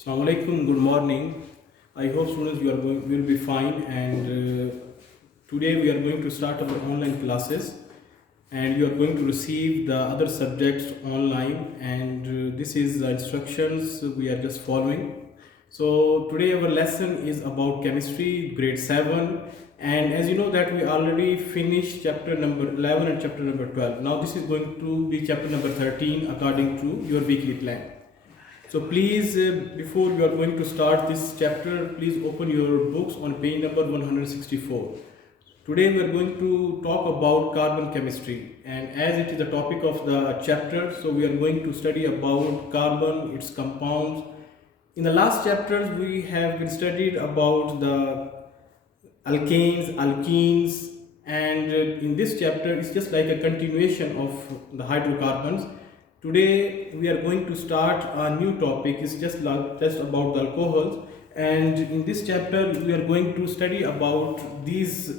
Assalamu alaikum, good morning. I hope students will be fine, and today we are going to start our online classes, and you are going to receive the other subjects online, and this is the instructions we are just following. So today our lesson is about chemistry grade 7, and as you know that we already finished chapter number 11 and chapter number 12. Now this is going to be chapter number 13 according to your weekly plan. So please, before we are going to start this chapter, please open your books on page number 164. Today we are going to talk about carbon chemistry, and as it is the topic of the chapter, so we are going to study about carbon, its compounds. In the last chapters we have been studied about the alkanes, alkenes, and in this chapter it's just like a continuation of the hydrocarbons. Today we are going to start a new topic. It's just about the alcohols, and in this chapter we are going to study about these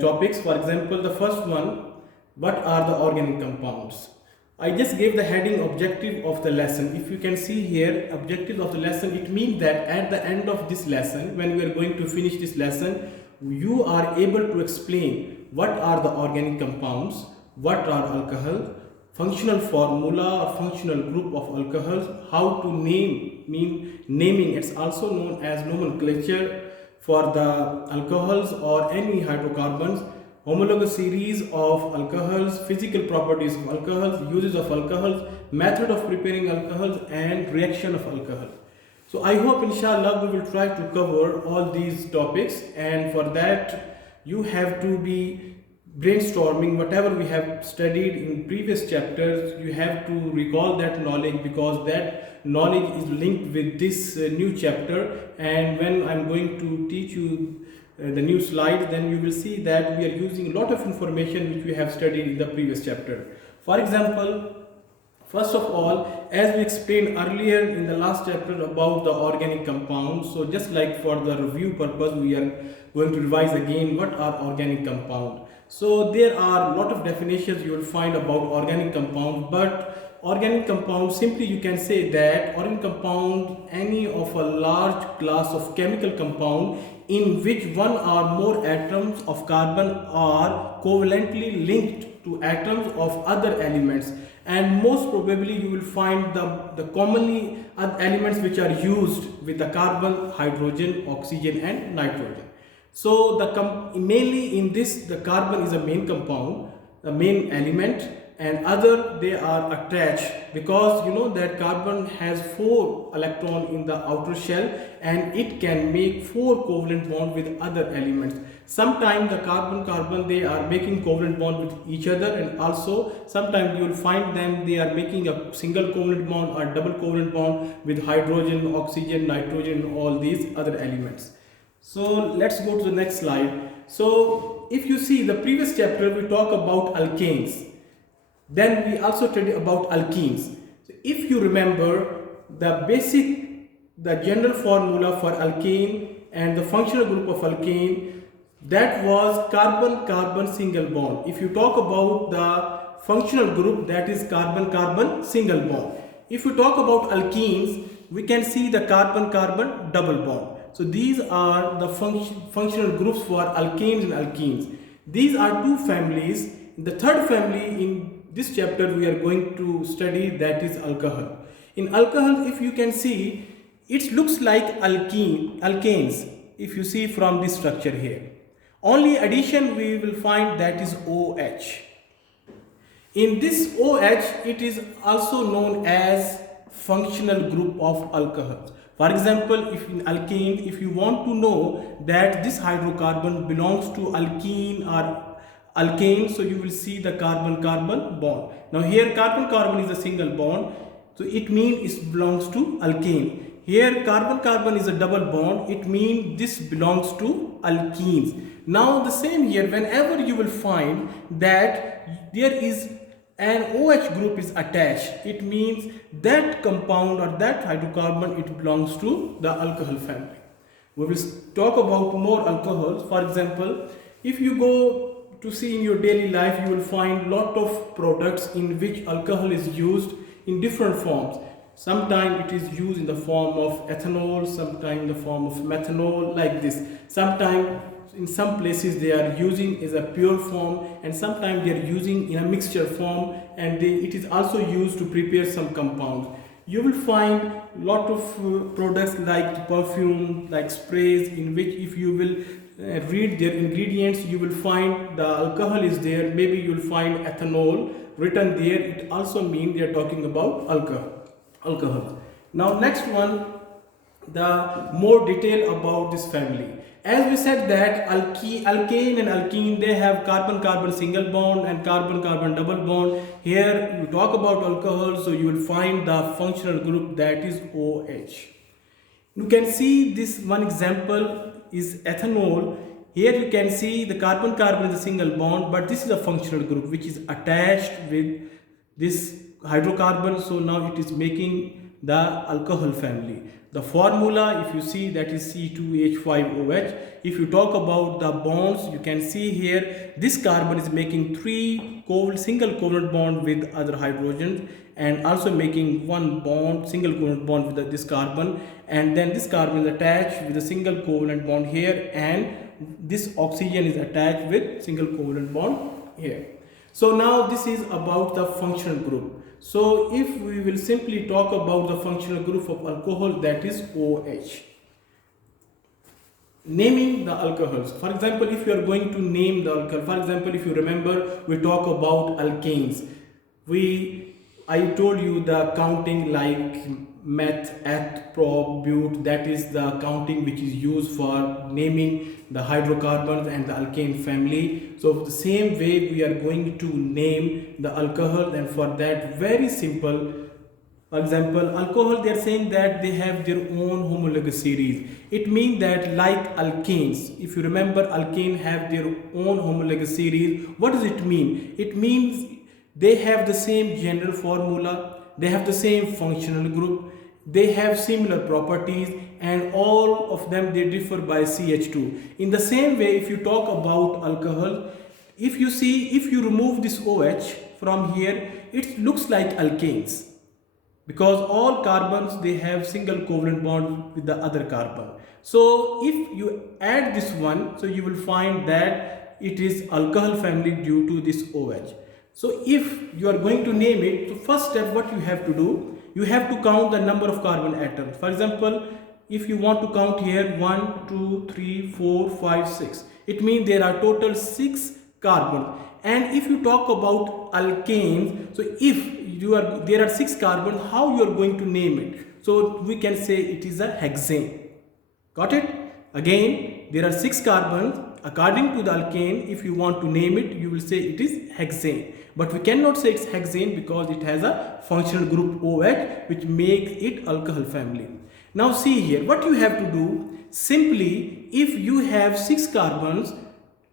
topics. For example, the first one, what are the organic compounds? I just gave the heading objective of the lesson. If you can see here, objective of the lesson, it means that at the end of this lesson, when we are going to finish this lesson, you are able to explain what are the organic compounds, what are alcohols, functional formula or functional group of alcohols, how to naming. It's also known as nomenclature for the alcohols or any hydrocarbons, homologous series of alcohols, physical properties of alcohols, uses of alcohols, method of preparing alcohols, and reaction of alcohol. So I hope inshallah we will try to cover all these topics, and for that you have to be brainstorming whatever we have studied in previous chapters. You have to recall that knowledge, because that knowledge is linked with this new chapter, and when I'm going to teach you the new slide, then you will see that we are using a lot of information which we have studied in the previous chapter. For example, first of all, as we explained earlier in the last chapter about the organic compounds, so just like for the review purpose, we are going to revise again what are organic compounds. So there are a lot of definitions you will find about organic compounds, but organic compound, simply you can say that organic compound, any of a large class of chemical compound in which one or more atoms of carbon are covalently linked to atoms of other elements, and most probably you will find the commonly elements which are used with the carbon, hydrogen, oxygen, and nitrogen. So mainly in this, the carbon is a main compound, the main element, and other they are attached, because you know that carbon has 4 electrons in the outer shell and it can make 4 covalent bonds with other elements. Sometimes the carbon they are making covalent bond with each other, and also sometimes you will find them they are making a single covalent bond or double covalent bond with hydrogen, oxygen, nitrogen, all these other elements. So let's go to the next slide. So if you see the previous chapter, we talk about alkanes. Then we also studied about alkenes. So if you remember the general formula for alkane and the functional group of alkane, that was carbon-carbon single bond. If you talk about the functional group, that is carbon-carbon single bond. If you talk about alkenes, we can see the carbon-carbon double bond. So these are the functional groups for alkanes and alkenes. These are 2 families. The third family in this chapter we are going to study, that is alcohol. In alcohol, if you can see, it looks like alkanes if you see from this structure here. Only addition we will find, that is OH. In this OH, it is also known as functional group of alcohols. For example, if in alkane, if you want to know that this hydrocarbon belongs to alkene or alkane, so you will see the carbon-carbon bond. Now here carbon-carbon is a single bond, so it means it belongs to alkane. Here carbon-carbon is a double bond, it means this belongs to alkenes. Now the same here, whenever you will find that there is an OH group is attached, it means that compound or that hydrocarbon, it belongs to the alcohol family. We will talk about more alcohols. For example, if you go to see in your daily life, you will find lot of products in which alcohol is used in different forms. Sometimes it is used in the form of ethanol, sometimes in the form of methanol, like this. Sometimes in some places they are using as a pure form, and sometimes they are using in a mixture form, and it is also used to prepare some compounds. You will find lot of products like perfume, like sprays, in which if you will read their ingredients, you will find the alcohol is there. Maybe you will find ethanol written there. It also means they are talking about alcohol. Now next one, the more detail about this family. As we said that alkane and alkene, they have carbon-carbon single bond and carbon-carbon double bond. Here you talk about alcohol, so you will find the functional group, that is OH. You can see this one example is ethanol. Here you can see the carbon-carbon is a single bond, but this is a functional group which is attached with this hydrocarbon. So now it is making the alcohol family. The formula, if you see, that is C2H5OH. If you talk about the bonds, you can see here this carbon is making 3 single covalent bond with other hydrogens, and also making one bond, single covalent bond with this carbon, and then this carbon is attached with a single covalent bond here, and this oxygen is attached with single covalent bond here. So now this is about the functional group. So if we will simply talk about the functional group of alcohol, that is OH. Naming the alcohols. For example, if you are going to name the alcohol, for example, if you remember, we talk about alkanes. I told you the counting like meth, eth, prop, but, that is the counting which is used for naming the hydrocarbons and the alkane family. So the same way we are going to name the alcohol, and for that very simple. For example, alcohol, they are saying that they have their own homologous series. It means that like alkanes, if you remember, alkane have their own homologous series. What does it mean? It means they have the same general formula, they have the same functional group, they have similar properties, and all of them they differ by CH2. In the same way, if you talk about alcohol, if you remove this OH from here, it looks like alkanes, because all carbons they have single covalent bond with the other carbon. So if you add this one, so you will find that it is alcohol family due to this OH. So if you are going to name it, so first step what you have to do, you have to count the number of carbon atoms. For example, if you want to count here 1, 2, 3, 4, 5, 6, it means there are total 6 carbons. And if you talk about alkanes, so if there are 6 carbons, how you are going to name it? So we can say it is a hexane. Got it? Again, there are 6 carbons. According to the alkane, if you want to name it, you will say it is hexane. But we cannot say it's hexane because it has a functional group OH, which makes it alcohol family. Now see here, what you have to do, simply if you have 6 carbons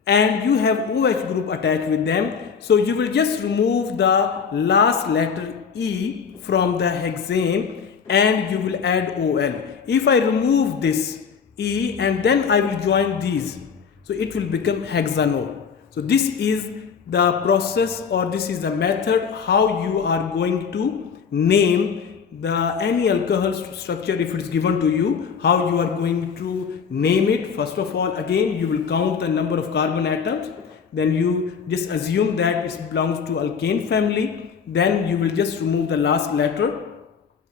and you have OH group attached with them, so you will just remove the last letter E from the hexane and you will add OL. If I remove this E and then I will join these, so it will become hexanol. So this is the process, or this is the method how you are going to name any alcohol structure. If it is given to you, how you are going to name it. First of all, again you will count the number of carbon atoms, then you just assume that it belongs to alkane family, then you will just remove the last letter,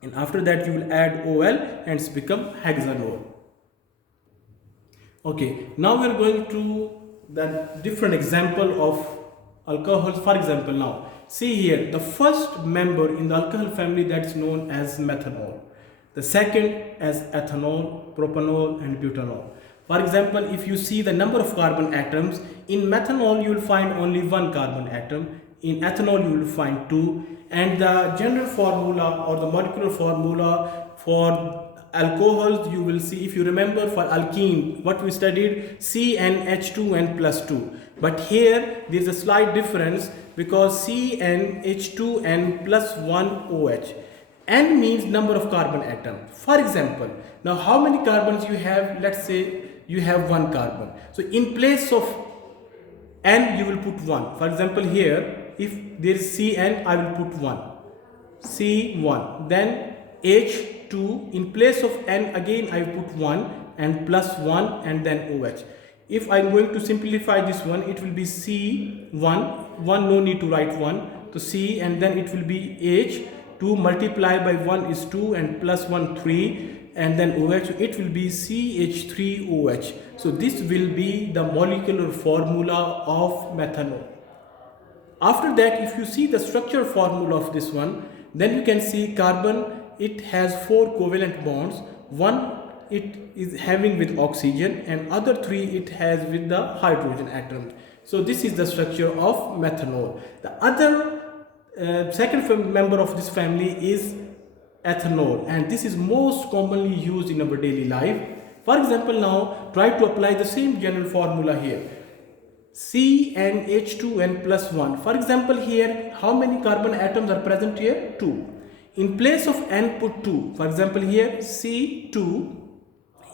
and after that you will add OL and it's become hexanol. Okay, now we are going to the different example of alcohols. For example, now see here, the first member in the alcohol family, that's known as methanol, the second as ethanol, propanol and butanol. For example, if you see the number of carbon atoms, in methanol you will find only 1 carbon atom, in ethanol you will find 2, and the general formula or the molecular formula for alcohols, you will see, if you remember, for alkene what we studied, CnH2n plus 2, but here there is a slight difference because CnH2n plus 1 OH. N means number of carbon atoms. For example, now how many carbons you have? Let's say you have 1 carbon, so in place of N you will put 1. For example, here if there is Cn, I will put 1, C1, then H2, in place of N again I put 1 and plus 1 and then OH. If I'm going to simplify this one, it will be C1, 1 no need to write 1, so C, and then it will be H, 2 multiplied by 1 is 2 and plus 1 3, and then OH, so it will be CH3OH. So this will be the molecular formula of methanol. After that, if you see the structure formula of this one, then you can see carbon, it has 4 covalent bonds. One it is having with oxygen and other 3 it has with the hydrogen atoms. So this is the structure of methanol. The other second member of this family is ethanol, and this is most commonly used in our daily life. For example, now try to apply the same general formula here. CnH2n plus 1. For example, here how many carbon atoms are present here? 2. In place of N put 2. For example, here C2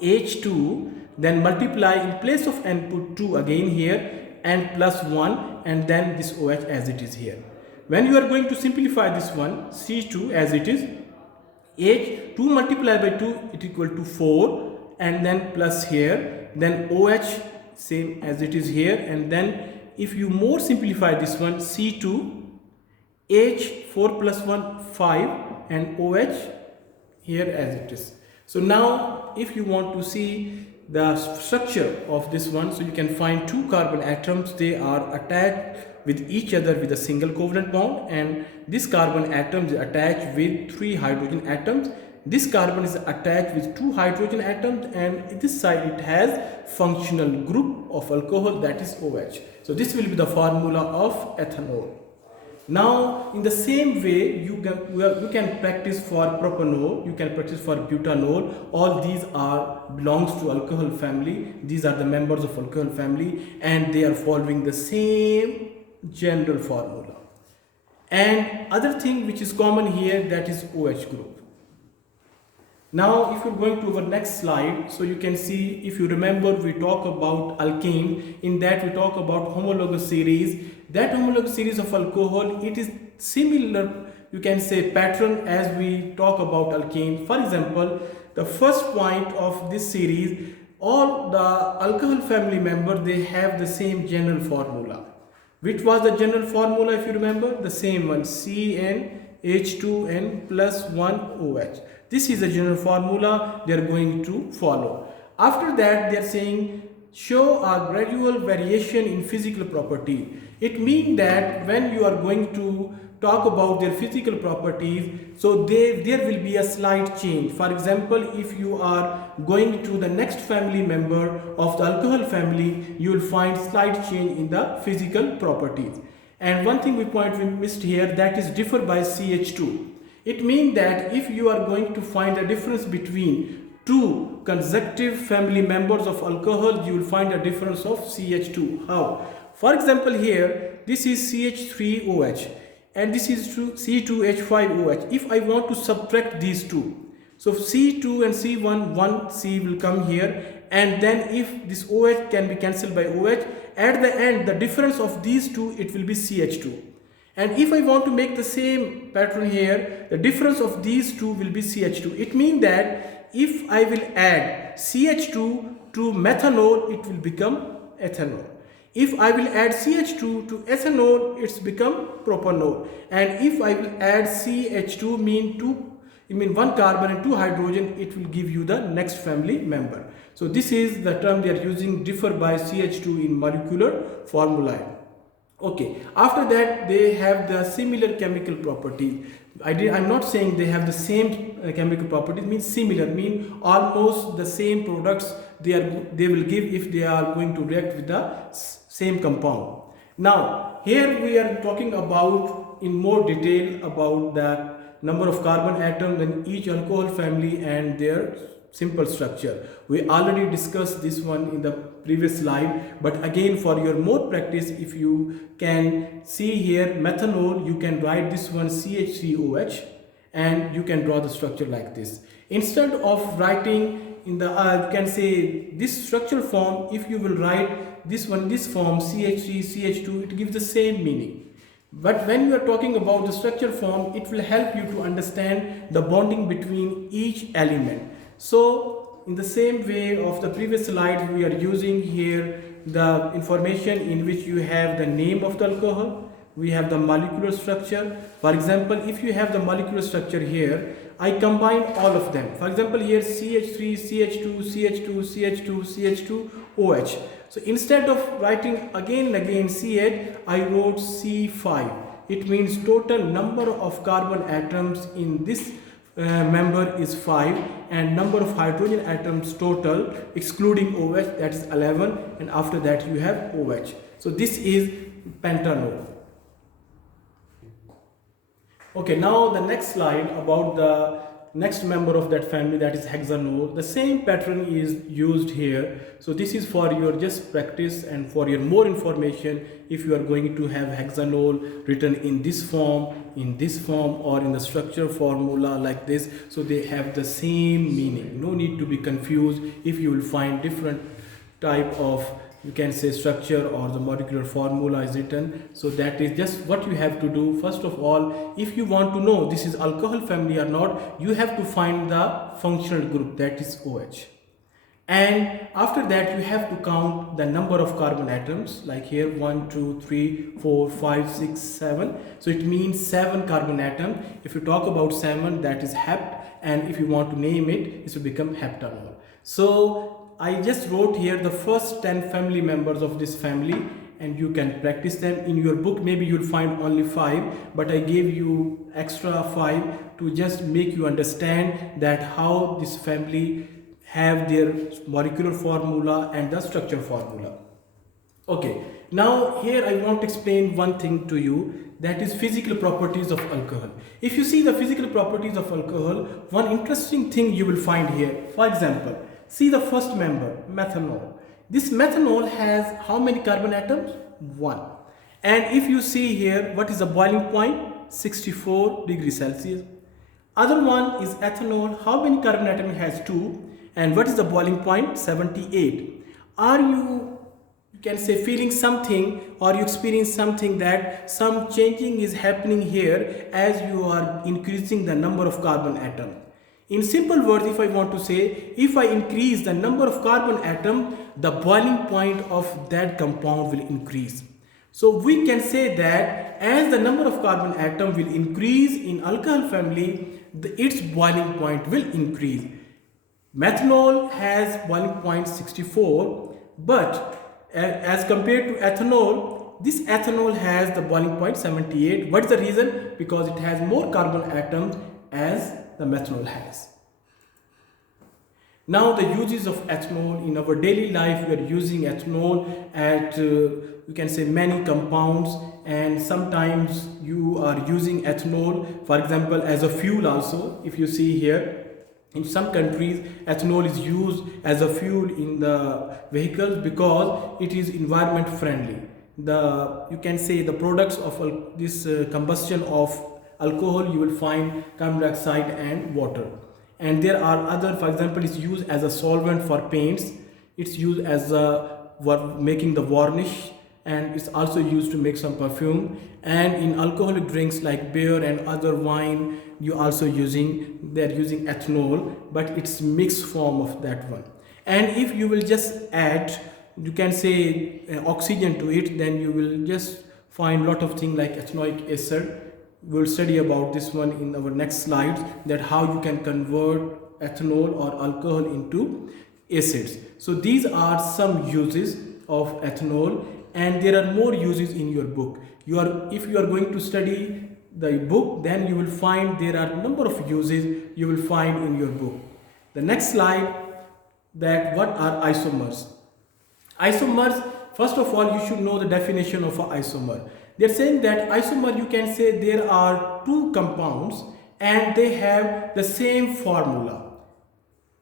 H2, then multiply, in place of N put 2 again here, and plus 1 and then this OH as it is here. When you are going to simplify this one, C2 as it is, H 2 multiplied by 2 it equal to 4 and then plus here, then OH same as it is here, and then if you more simplify this one, C2 H 4 plus 1 5 and OH here as it is. So now if you want to see the structure of this one, so you can find 2 carbon atoms, they are attached with each other with a single covalent bond, and this carbon atom is attached with 3 hydrogen atoms. This carbon is attached with 2 hydrogen atoms, and this side it has functional group of alcohol, that is OH. So this will be the formula of ethanol. Now in the same way you can practice for propanol, you can practice for butanol. All these belongs to alcohol family. These are the members of alcohol family, and they are following the same general formula. And other thing which is common here, that is OH group. Now if you're going to our next slide, so you can see, if you remember, we talk about alkane. In that we talk about homologous series. That homologous series of alcohol, it is similar, you can say, pattern as we talk about alkane. For example, the first point of this series, all the alcohol family members, they have the same general formula. Which was the general formula, if you remember? The same one, CnH2n plus 1 OH. This is the general formula they are going to follow. After that, they are saying show a gradual variation in physical property. It means that when you are going to talk about their physical properties, so there will be a slight change. For example, if you are going to the next family member of the alcohol family, you will find slight change in the physical properties. And one thing we missed here, that is differ by CH2. It means that if you are going to find a difference between 2 consecutive family members of alcohol, you will find a difference of CH2. How? For example, here this is CH3OH and this is C2H5OH. If I want to subtract these two, so C2 and C1, one C will come here, and then if this OH can be cancelled by OH, at the end the difference of these two, it will be CH2. And if I want to make the same pattern here, the difference of these two will be CH2. It means that if I will add CH2 to methanol, it will become ethanol. If I will add CH2 to ethanol, it's become propanol. And if I will add CH2 mean 1 carbon and 2 hydrogen, it will give you the next family member. So this is the term they are using, differ by CH2 in molecular formulae. Okay, after that they have the similar chemical properties. I'm not saying they have the same chemical properties, means similar, mean almost the same products they will give if they are going to react with the same compound. Now here we are talking about in more detail about the number of carbon atoms in each alcohol family and their simple structure. We already discussed this one in the previous slide, but again for your more practice, if you can see here methanol, you can write this one CH3OH and you can draw the structure like this. Instead of writing in the you can say this structure form, if you will write this one, this form CH3 CH2, it gives the same meaning. But when you are talking about the structure form, it will help you to understand the bonding between each element. So in the same way of the previous slide, we are using here the information in which you have the name of the alcohol, we have the molecular structure. For example, if you have the molecular structure here, I combine all of them. For example, here CH3, CH2, CH2, CH2, CH2, OH. So instead of writing again and again C8, I wrote C5. It means total number of carbon atoms in this member is 5, and number of hydrogen atoms total excluding OH, that is 11, and after that you have OH. So this is pentanol. Okay, now the next slide about the next member of that family, that is hexanol. The same pattern is used here. So this is for your just practice and for your more information. If you are going to have hexanol written in this form, or in the structure formula like this, so they have the same meaning. No need to be confused if you will find different type of, you can say, structure or the molecular formula is written. So that is just what you have to do. First of all, if you want to know this is alcohol family or not, you have to find the functional group, that is OH. And after that you have to count the number of carbon atoms, like here 1, 2, 3, 4, 5, 6, 7. So it means 7 carbon atoms. If you talk about 7, that is hept, and if you want to name it, it will become heptanol. So I just wrote here the first 10 family members of this family, and you can practice them. In your book maybe you'll find only 5, but I gave you extra 5 to just make you understand that how this family have their molecular formula and the structure formula. Okay, now here I want to explain one thing to you, that is physical properties of alcohol. If you see the physical properties of alcohol, one interesting thing you will find here. For example, see the first member, methanol. This methanol has how many carbon atoms? 1. And if you see here, what is the boiling point? 64 degrees Celsius. Other one is ethanol. How many carbon atoms? It has 2. And what is the boiling point? 78. Are you can say feeling something, or you experience something that some changing is happening here as you are increasing the number of carbon atoms? In simple words, if I want to say, if I increase the number of carbon atom, the boiling point of that compound will increase. So we can say that as the number of carbon atom will increase in alcohol family, its boiling point will increase. Methanol has boiling point 64, but as compared to ethanol, this ethanol has the boiling point 78. What is the reason? Because it has more carbon atoms as the methanol has. Now the uses of ethanol in our daily life. We are using ethanol at you can say many compounds, and sometimes you are using ethanol, for example, as a fuel also. If you see here, in some countries ethanol is used as a fuel in the vehicles because it is environment friendly. You can say the products of this combustion of alcohol, you will find carbon dioxide and water. And there are other, for example, it's used as a solvent for paints, it's used as making the varnish, and it's also used to make some perfume. And in alcoholic drinks like beer and other wine, they're using ethanol, but it's mixed form of that one. And if you will just add, you can say oxygen to it, then you will just find a lot of things like ethanoic acid. We'll study about this one in our next slides, that how you can convert ethanol or alcohol into acids. So these are some uses of ethanol, and there are more uses in your book. If you are going to study the book, then you will find there are a number of uses you will find in your book. The next slide, that what are isomers? Isomers, first of all, you should know the definition of an isomer. They're saying that isomer, you can say there are 2 compounds and they have the same formula.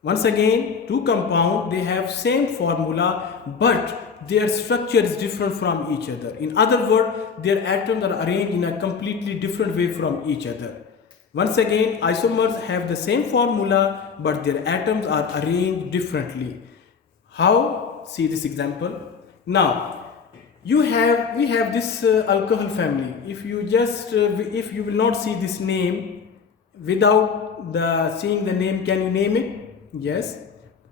Once again, 2 compounds, they have same formula, but their structure is different from each other. In other words, their atoms are arranged in a completely different way from each other. Once again, isomers have the same formula, but their atoms are arranged differently. How? See this example. Now, we have this alcohol family. If you just if you will not see this name without seeing the name, can you name it? Yes.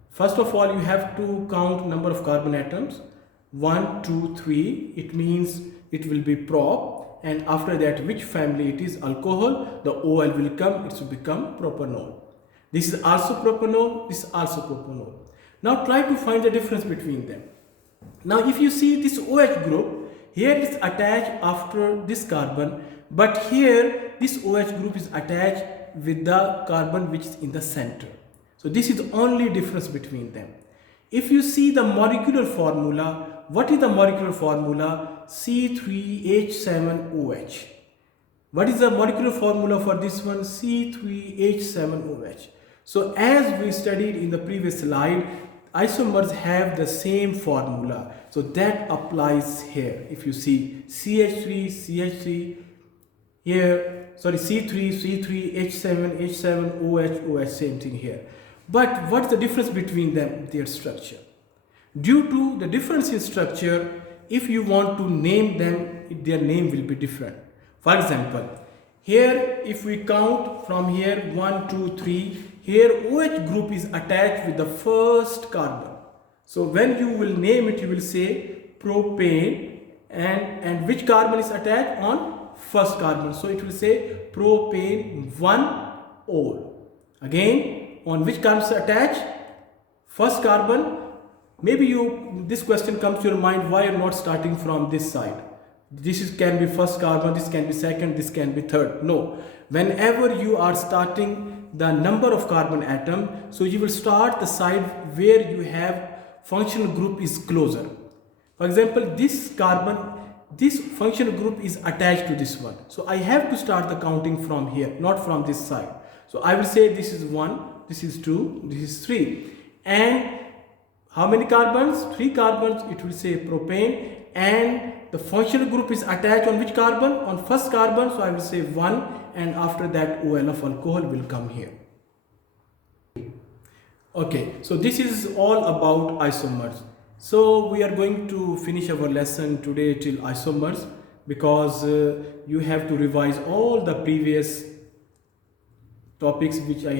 First of all, you have to count number of carbon atoms. 1, 2, 3. It means it will be prop, and after that which family it is, alcohol, the OL will come, it will become propanol. This is also propanol, this is also propanol. Now try to find the difference between them. Now if you see this OH group, here it is attached after this carbon, but here this OH group is attached with the carbon which is in the center. So this is the only difference between them. If you see the molecular formula, what is the molecular formula? C3H7OH. What is the molecular formula for this one? C3H7OH. So as we studied in the previous slide, isomers have the same formula. So that applies here. If you see CH3, CH3, here, sorry, C3, C3, H7, H7, OH, OH, same thing here. But what's the difference between them? Their structure. Due to the difference in structure, if you want to name them, their name will be different. For example, here if we count from here 1, 2, 3, here OH group is attached with the first carbon. So when you will name it, you will say propane, and which carbon is attached on first carbon. So it will say propane 1-ol. Again, on which carbon is attached? First carbon. Maybe this question comes to your mind, why you're not starting from this side? Can be first carbon, this can be second, this can be third. No. Whenever you are starting the number of carbon atom, so you will start the side where you have functional group is closer. For example, this carbon, this functional group is attached to this one. So I have to start the counting from here, not from this side. So I will say this is 1, this is 2, this is 3. And how many carbons? 3 carbons, it will say propane, and the functional group is attached on which carbon? On first carbon, so I will say 1, and after that OL of alcohol will come here. Okay, so this is all about isomers. So we are going to finish our lesson today till isomers, because you have to revise all the previous topics which I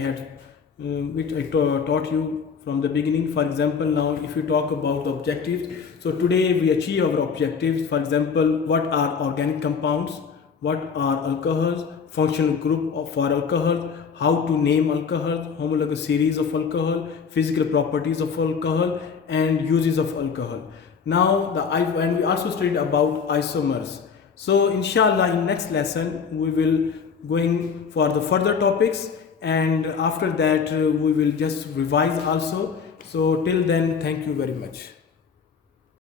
taught you from the beginning. For example, now if you talk about the objectives, so today we achieve our objectives. For example, what are organic compounds, what are alcohols, functional group for alcohol, how to name alcohol, homologous series of alcohol, physical properties of alcohol, and uses of alcohol. Now and we also studied about isomers. So inshallah in next lesson we will going for the further topics, and after that we will just revise also. So till then, thank you very much.